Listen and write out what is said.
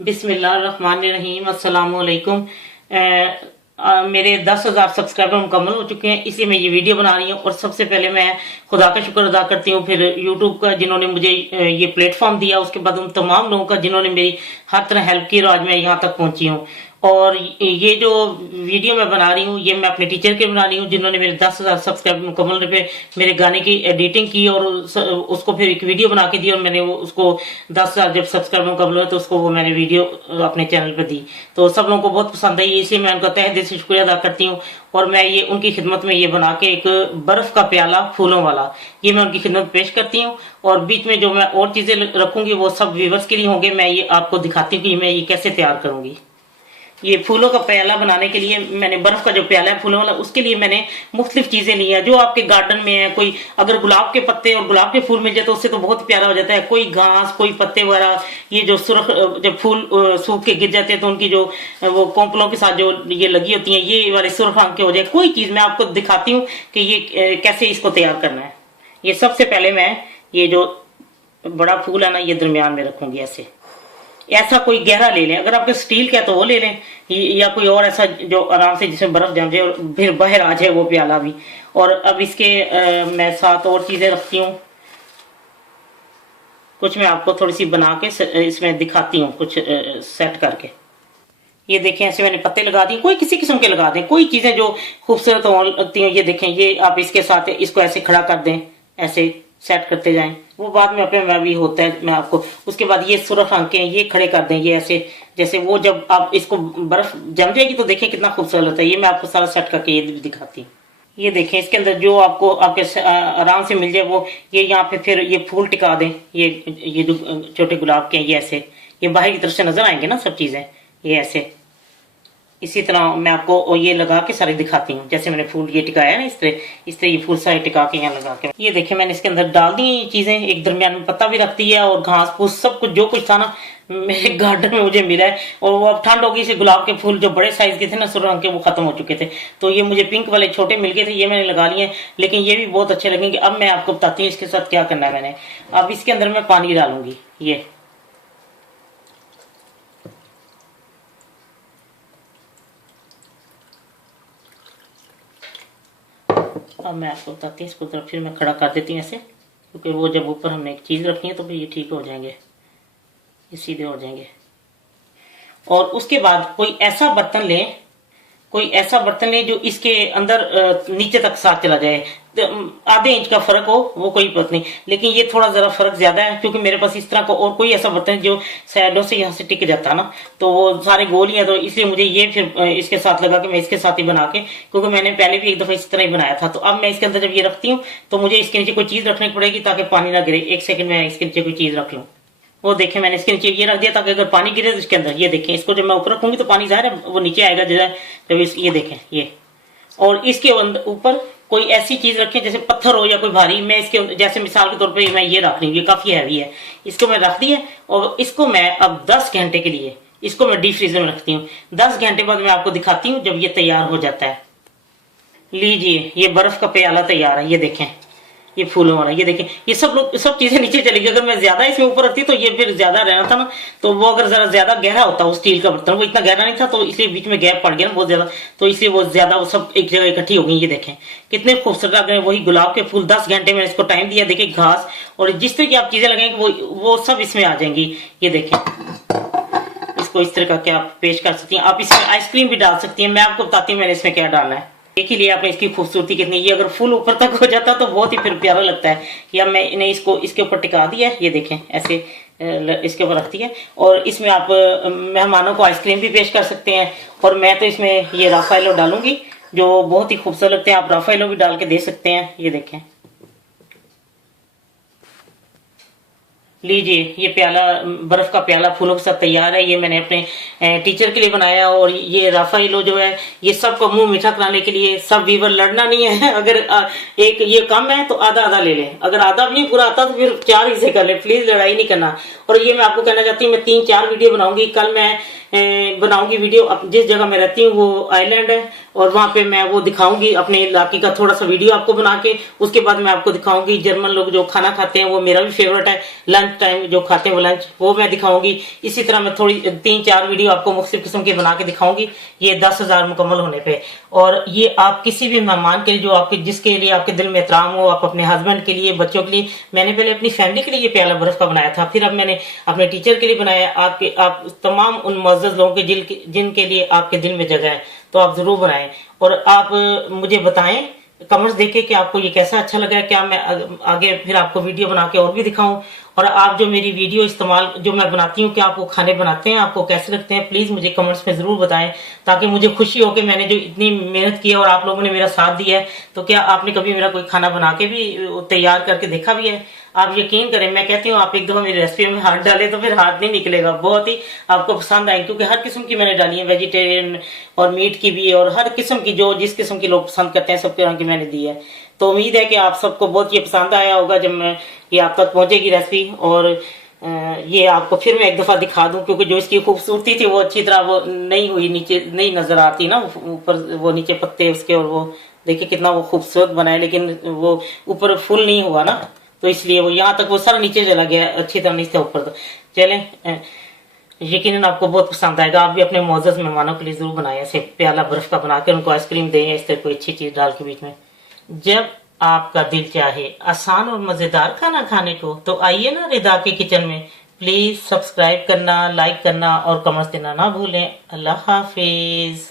बिस्मिल्लाहिर्रहमानिर्रहीम। अस्सलाम वालेकुम। मेरे 10,000 सब्सक्राइबर मुकम्मल हो चुके हैं, इसलिए मैं ये वीडियो बना रही हूँ। और सबसे पहले मैं खुदा का शुक्र अदा करती हूँ, फिर यूट्यूब का जिन्होंने मुझे ये प्लेटफॉर्म दिया, उसके बाद उन तमाम लोगों का जिन्होंने मेरी हर तरह हेल्प की और आज मैं यहाँ तक पहुंची हूँ। और ये जो वीडियो मैं बना रही हूँ ये मैं अपने टीचर के बना रही हूँ जिन्होंने मेरे 10,000 सब्सक्राइबर मुकम्मल पे मेरे गाने की एडिटिंग की और उसको फिर एक वीडियो बना के दी और मैंने वो उसको 10,000 जब सब्सक्राइबर मुकम्मल हुए तो उसको वो मैंने वीडियो अपने चैनल पे दी। तो सब लोगों को बहुत पसंद आई, इसलिए मैं उनका तहे दिल से शुक्रिया अदा करती हूँ। और मैं ये उनकी खिदमत में ये बना के एक बर्फ का प्याला फूलों वाला ये मैं उनकी खिदमत पेश करती हूँ। और बीच में जो मैं और चीजें रखूंगी वो सब व्यूवर्स के लिए होंगे। मैं ये आपको दिखाती हूँ कि मैं ये कैसे तैयार करूंगी। ये फूलों का प्याला बनाने के लिए मैंने बर्फ का जो प्याला है फूलों वाला उसके लिए मैंने मुख्तलिफ चीजें ली हैं जो आपके गार्डन में है। कोई अगर गुलाब के पत्ते और गुलाब के फूल मिल जाए तो उससे तो बहुत प्यारा हो जाता है। कोई घास कोई पत्ते वगैरह ये जो सुर्ख जब फूल सूख के गिर जाते हैं तो उनकी जो वो कोंपलों के साथ जो ये लगी होती है ये वाले सुर्ख रंग के हो जाए। कोई चीज मैं आपको दिखाती हूँ कि ये कैसे इसको तैयार करना है। ये सबसे पहले मैं ये जो बड़ा फूल है ना ये दरमियान में रखूंगी। ऐसा कोई गहरा ले लें, अगर आपके स्टील का है तो वो ले लें या कोई और ऐसा जो आराम से जिसमें बर्फ जम जाए और फिर बाहर आ जाए वो प्याला भी। और अब इसके मैं साथ और चीजें रखती हूँ, कुछ मैं आपको थोड़ी सी बना के इसमें दिखाती हूँ कुछ सेट करके। ये देखें ऐसे मैंने पत्ते लगा दिए, कोई किसी किस्म के लगा दें, कोई चीजें जो खूबसूरत हो लगती हैं। ये देखें ये आप इसके साथ इसको ऐसे खड़ा कर दें, ऐसे सेट करते जाएं, वो बाद में अपने में भी होता है। मैं आपको उसके बाद ये सुर्ख रंग के ये खड़े कर दें ये ऐसे, जैसे वो जब आप इसको बर्फ जम जाएगी तो देखें कितना खूबसूरत होता है। ये मैं आपको सारा सेट करके ये दिखाती हूँ। ये देखें इसके अंदर जो आपको आपके आराम से मिल जाए वो ये यहाँ पे फिर ये फूल टिका दें। ये जो छोटे गुलाब के ये ऐसे ये बाहर की तरफ से नजर आएंगे ना सब चीजें ये ऐसे। इसी तरह मैं आपको ये लगा के सारे दिखाती हूँ। जैसे मैंने फूल ये टिकाया ना इस तरह ये फूल सारे टिका के यहाँ लगा के ये देखिए मैंने इसके अंदर डाल दी ये चीजें। एक दरमियान में पत्ता भी रखती है और घास फूस सब कुछ जो कुछ था ना मेरे गार्डन में मुझे मिला है। और वो अब ठंड होगी इसे गुलाब के फूल जो बड़े साइज के थे ना सुर्ख रंग के वो खत्म हो चुके थे, तो ये मुझे पिंक वाले छोटे मिल गए थे, ये मैंने लगा लिए। लेकिन ये भी बहुत अच्छे लगेंगे। अब मैं आपको बताती हूँ इसके साथ क्या करना है। मैंने अब इसके अंदर मैं पानी डालूंगी। ये अब मैं आपको बताती हूँ इसको तरफ फिर मैं खड़ा कर देती हूँ ऐसे, क्योंकि वो जब ऊपर हमने एक चीज रखनी है तो फिर ये ठीक हो जाएंगे, ये सीधे हो जाएंगे। और उसके बाद कोई ऐसा बर्तन लें, कोई ऐसा बर्तन लें जो इसके अंदर नीचे तक साथ चला जाए। आधे इंच का फर्क हो वो कोई बात नहीं, लेकिन ये थोड़ा जरा फर्क ज्यादा है क्योंकि मेरे पास इस तरह का और कोई ऐसा बर्तन जो साइडों से यहाँ से टिक जाता ना तो वो सारे गोल ही है, तो इसलिए मुझे ये फिर इसके साथ लगा के मैं इसके साथ ही बना के, क्योंकि मैंने पहले भी एक दफा इस तरह ही बनाया था। तो अब मैं इसके अंदर जब ये रखती हूँ तो मुझे इसके नीचे कोई चीज रखनी पड़ेगी ताकि पानी ना गिरे। एक सेकंड में इसके नीचे कोई चीज रख लूँ। वो देखें मैंने इसके नीचे ये रख दिया ताकि अगर पानी गिरे तो इसके अंदर ये देखें इसको जब मैं ऊपर रखूंगी तो पानी ज़ाहिर है वो नीचे आएगा जब ये देखें ये। और इसके ऊपर कोई ऐसी चीज रखें जैसे पत्थर हो या कोई भारी। मैं इसके जैसे मिसाल के तौर पे मैं ये रख रही हूँ, ये काफी हैवी है, इसको मैं रख दिया और इसको मैं अब 10 घंटे के लिए इसको मैं डीप फ्रीजर में रखती हूँ। 10 घंटे बाद मैं आपको दिखाती हूँ जब ये तैयार हो जाता है। लीजिए ये बर्फ का प्याला तैयार है। ये देखें ये फूलों वाला, ये देखें ये सब चीजें नीचे चली गई। अगर मैं ज्यादा इसमें ऊपर रखती तो ये फिर ज्यादा रहना था ना, तो वो अगर जरा ज्यादा गहरा होता वो स्टील का बर्तन वो इतना गहरा नहीं था तो इसलिए बीच में गैप पड़ गया ना बहुत ज्यादा, तो इसलिए वो ज्यादा वो सब एक जगह इकट्ठी हो गई। ये देखें कितने खूबसूरत लग रहे हैं वही गुलाब के फूल। 10 घंटे में इसको टाइम दिया। देखिए घास और जिस तरह की आप चीजें लगाएंगे वो सब इसमें आ जाएंगी। ये देखें इसको इस तरह का क्या आप पेश कर सकती हैं। आप इसमें आइसक्रीम भी डाल सकती हैं। मैं आपको बताती हूँ मैंने इसमें क्या डालना है। एक ही लिए आपने इसकी खूबसूरती कितनी, ये अगर फुल ऊपर तक हो जाता तो बहुत ही फिर प्यारा लगता है। या मैं इन्हें इसको इसके ऊपर टिका दिया है। ये देखें ऐसे इसके ऊपर रखती है और इसमें आप मेहमानों को आइसक्रीम भी पेश कर सकते हैं। और मैं तो इसमें ये राफेलो डालूंगी जो बहुत ही खूबसूरत लगते हैं। आप राफेलो भी डाल के दे सकते हैं। ये देखें लीजिए ये प्याला बर्फ का प्याला फूलों के साथ तैयार है। ये मैंने अपने टीचर के लिए बनाया। और ये राफेलो जो है ये सबको मुंह मीठा कराने के लिए। सब वीवर लड़ना नहीं है, अगर एक ये कम है तो आधा आधा ले लें, अगर आधा भी नहीं पूरा आता तो फिर 4 हिस्से कर ले, प्लीज लड़ाई नहीं करना। और ये मैं आपको कहना चाहती हूँ मैं 3-4 वीडियो बनाऊंगी। कल मैं बनाऊंगी वीडियो जिस जगह मैं रहती हूँ वो आइलैंड है और वहां पे मैं वो दिखाऊंगी अपने इलाके का थोड़ा सा वीडियो आपको बना के। उसके बाद मैं आपको दिखाऊंगी जर्मन लोग जो खाना खाते हैं, वो मेरा भी फेवरेट है, लंच टाइम जो खाते हैं वो लंच, वो मैं दिखाऊंगी। इसी तरह मैं थोड़ी 3-4 वीडियो आपको मुख्तलिफ किस्म के बना के दिखाऊंगी, ये 10,000 मुकम्मल होने पे। और ये आप किसी भी मेहमान के लिए जो आपके जिसके लिए आपके दिल में एहतराम हो, आप अपने हस्बैंड के लिए, बच्चों के लिए, मैंने पहले अपनी फैमिली के लिए ये प्याला बर्फ का बनाया था, फिर अब मैंने अपने टीचर के लिए बनाया, आप तमाम उन मुअज़्ज़ज़ लोगों के जिनके लिए आपके दिल में जगह है, तो आप जरूर बनाएं। और आप मुझे बताएं कमेंट्स देके कि आपको ये कैसा अच्छा लगा है, क्या मैं आगे फिर आपको वीडियो बना के और भी दिखाऊं। और आप जो मेरी वीडियो इस्तेमाल जो मैं बनाती हूँ, क्या आप वो खाने बनाते हैं, आपको कैसे लगते हैं, प्लीज मुझे कमेंट्स में जरूर बताएं, ताकि मुझे खुशी हो कि मैंने जो इतनी मेहनत की है और आप लोगों ने मेरा साथ दिया है। तो क्या आपने कभी मेरा कोई खाना बना के भी तैयार करके देखा भी है? आप यकीन करें, मैं कहती हूँ आप एक दफा मेरी रेसिपी में हाथ डालें तो फिर हाथ नहीं निकलेगा, बहुत ही आपको पसंद आएगी, क्योंकि हर किस्म की मैंने डाली है, वेजिटेरियन और मीट की भी, और हर किस्म की जो जिस किस्म की लोग पसंद करते हैं सब तरह की मैंने दी है। तो उम्मीद है कि आप सबको बहुत ये पसंद आया होगा जब मैं ये आप तक पहुंचेगी रेसिपी। और ये आपको फिर मैं एक दफा दिखा दूं, क्योंकि जो इसकी खूबसूरती थी वो अच्छी तरह वो नहीं हुई, नीचे नहीं नजर आती ना, ऊपर वो नीचे पत्ते उसके, और वो देखिए कितना वो खूबसूरत बना है, लेकिन वो ऊपर फुल नहीं हुआ ना, तो इसलिए वो यहाँ तक वो सारा नीचे चला गया, अच्छी तरह नहीं था ऊपर। तो चले, यकीनन आपको बहुत पसंद आएगा। आप भी अपने मोअज़्ज़ज़ मेहमानों के लिए जरूर बनाएं, ऐसे प्याला बर्फ का बनाकर उनको आइसक्रीम दें, इस तरह कोई अच्छी चीज डाल के बीच में। जब आपका दिल चाहे आसान और मजेदार खाना खाने को, तो आइए ना रिदा के किचन में। प्लीज सब्सक्राइब करना, लाइक करना और कमेंट्स देना ना भूलें। अल्लाह हाफिज।